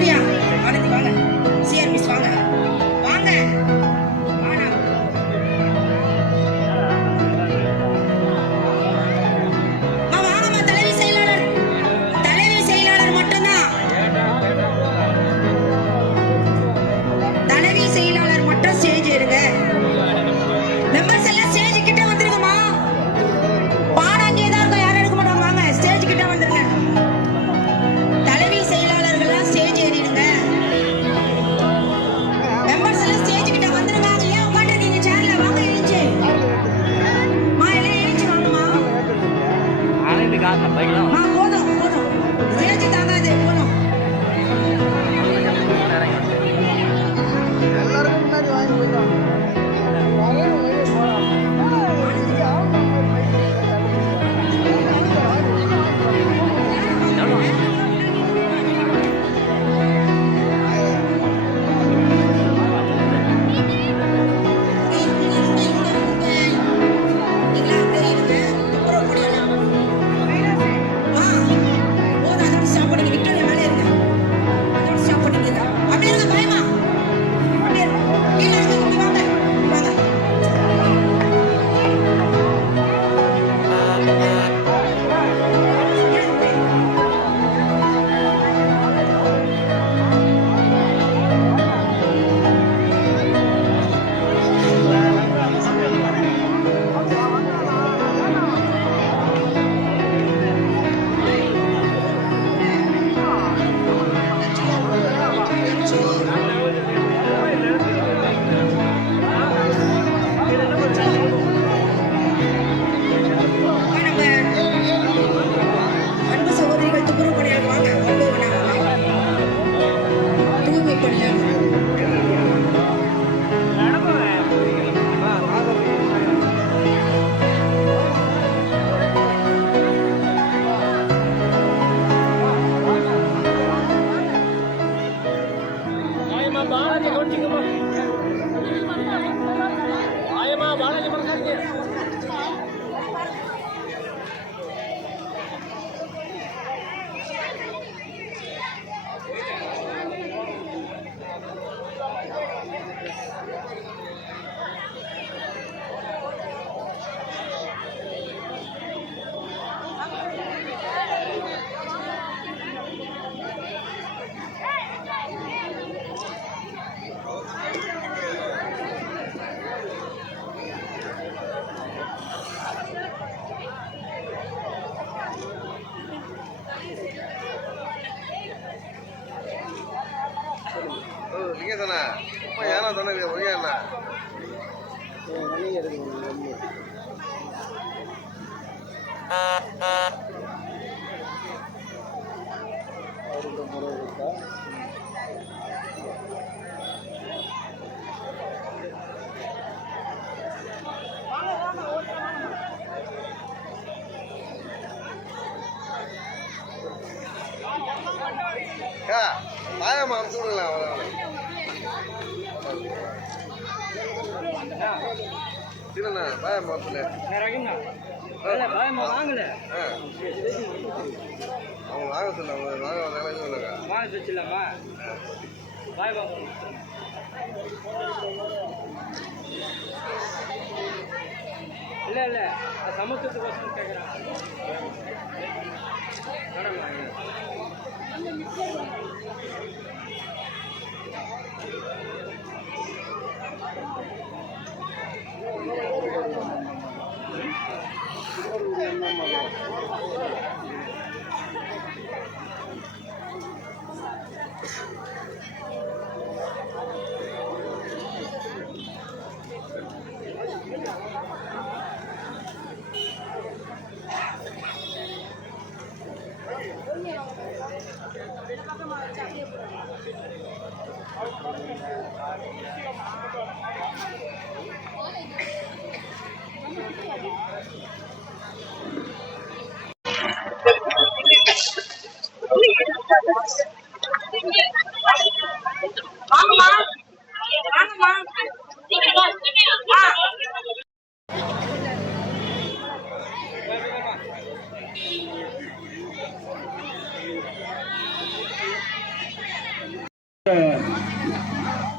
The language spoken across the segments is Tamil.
விக்டோரியா ஆனந்தி வாங்க, சிஆர் மிஸ் வாங்க வாங்க. பாயமா சொல்லுங்களேன் சரிண்ணா பாயமா வாங்கல அவங்க வாங்க சொன்னாங்க வாங்க வந்தாங்க சொன்னாங்க வாங்க வச்சிடலாமா பாயமா இல்லை இல்லை சமத்துவத்துக்கோசம் கேட்குறேன்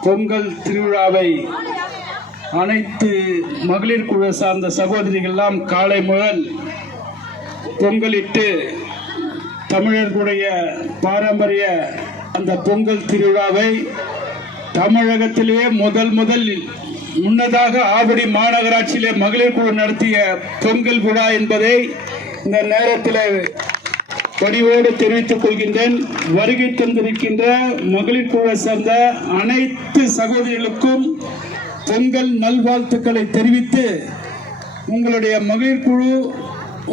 பொங்கல் திருவிழாவை அனைத்து மகளிர் குழு சார்ந்த சகோதரிகளெல்லாம் காலை முதல் பொங்கலிட்டு தமிழர்களுடைய பாரம்பரிய அந்த பொங்கல் திருவிழாவை தமிழகத்திலேயே முதலில் முன்னதாக ஆவடி மாநகராட்சியிலே மகளிர் குழு நடத்திய பொங்கல் விழா என்பதை இந்த நேரத்தில் பணிவோடு தெரிவித்துக் கொள்கின்றேன். வருகை தந்திருக்கின்ற மகளிர் குழுவை சேர்ந்த அனைத்து சகோதரிகளுக்கும் பொங்கல் நல்வாழ்த்துக்களை தெரிவித்து உங்களுடைய மகளிர் குழு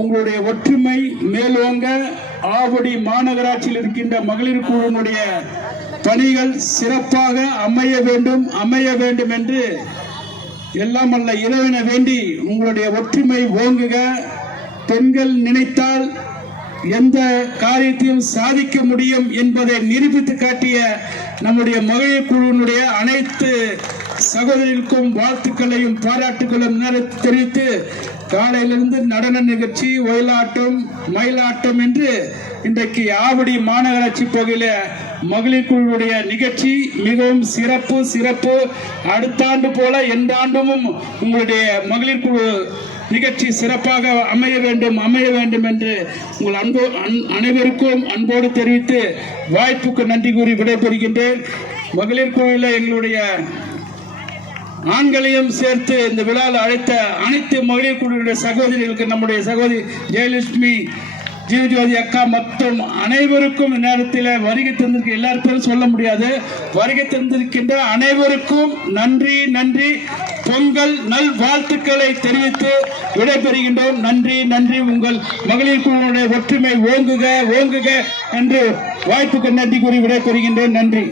உங்களுடைய ஒற்றுமை மேலோங்க ஆவடி மாநகராட்சியில் இருக்கின்ற மகளிர் குழுவினுடைய பணிகள் சிறப்பாக அமைய வேண்டும் என்று எல்லாம் அல்ல இறைவனை வேண்டி உங்களுடைய ஒற்றுமை ஓங்குக. பெண்கள் நினைத்தால் எந்த காரியத்தையும் சாதிக்க முடியும் என்பதை நிரூபித்து காட்டிய நம்முடைய மகளிர் குழுவினுடைய அனைத்து சகோதரிகளுக்கும் வாழ்த்துக்களையும் பாராட்டுகளையும் தெரிவித்து காலையிலிருந்து நடன நிகழ்ச்சி, ஒயிலாட்டம், மயிலாட்டம் என்று இன்றைக்கு ஆவடி மாநகராட்சி பகுதியில மகளிர் குழுவுடைய நிகழ்ச்சி மிகவும் சிறப்பு. அடுத்த ஆண்டு போல எந்த ஆண்டும் உங்களுடைய மகளிர் குழு நிகழ்ச்சி சிறப்பாக அமைய வேண்டும் என்று உங்கள் அனைவருக்கும் அன்போடு தெரிவித்து வாய்ப்புக்கு நன்றி கூறி விடைபெறுகின்றேன். மகளிர் குழுவில் எங்களுடைய ஆண்களையும் சேர்த்து இந்த விழாவில் அழைத்த அனைத்து மகளிர் குழுவுடைய சகோதரிகளுக்கு நம்முடைய சகோதரி ஜெயலட்சுமி, ஜீவஜோதி அக்கா மற்றும் அனைவருக்கும் நேரத்தில் வருகை தந்திருக்க எல்லாருக்கும் சொல்ல முடியாது. வருகை தந்திருக்கின்ற அனைவருக்கும் நன்றி. பொங்கல் நல் வாழ்த்துக்களை தெரிவித்து விடைபெறுகின்றோம். நன்றி. உங்கள் மகளிர் குழுவுடைய ஒற்றுமை ஓங்குக என்று வாய்ப்புக்கு நன்றி கூறி விடைபெறுகின்றேன். நன்றி.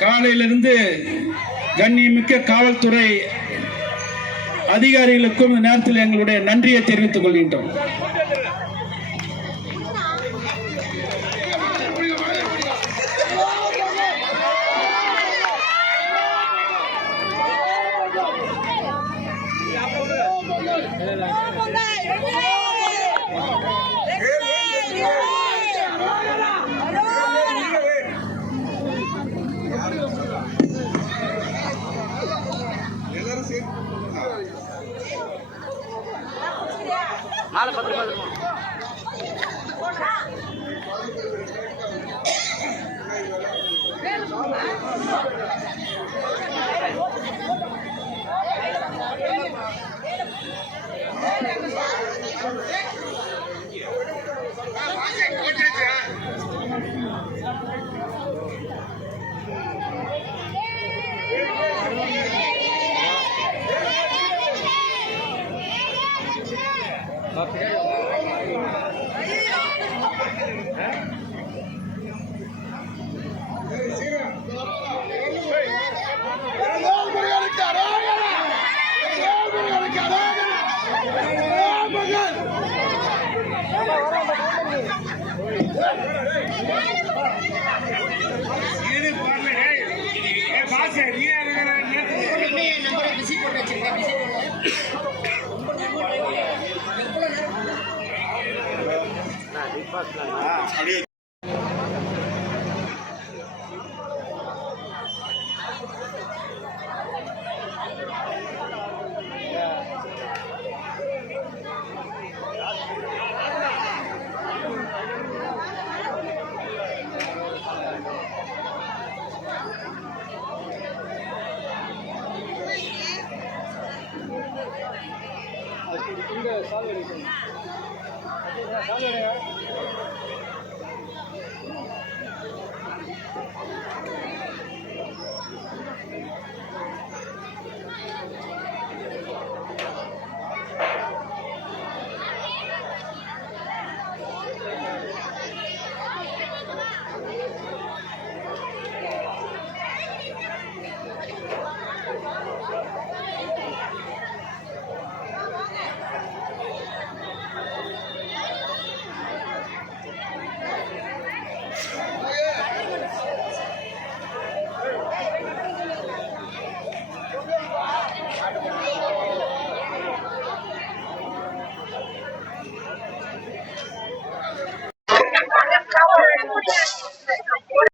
காலையிலிருந்து கண்ணியமிக்க காவல்துறை அதிகாரிகளுக்கும் இந்த நேரத்தில் எங்களுடைய நன்றியை தெரிவித்துக் கொள்கின்றோம். மாலை பத்திரமா இருக்கும். சால்வ்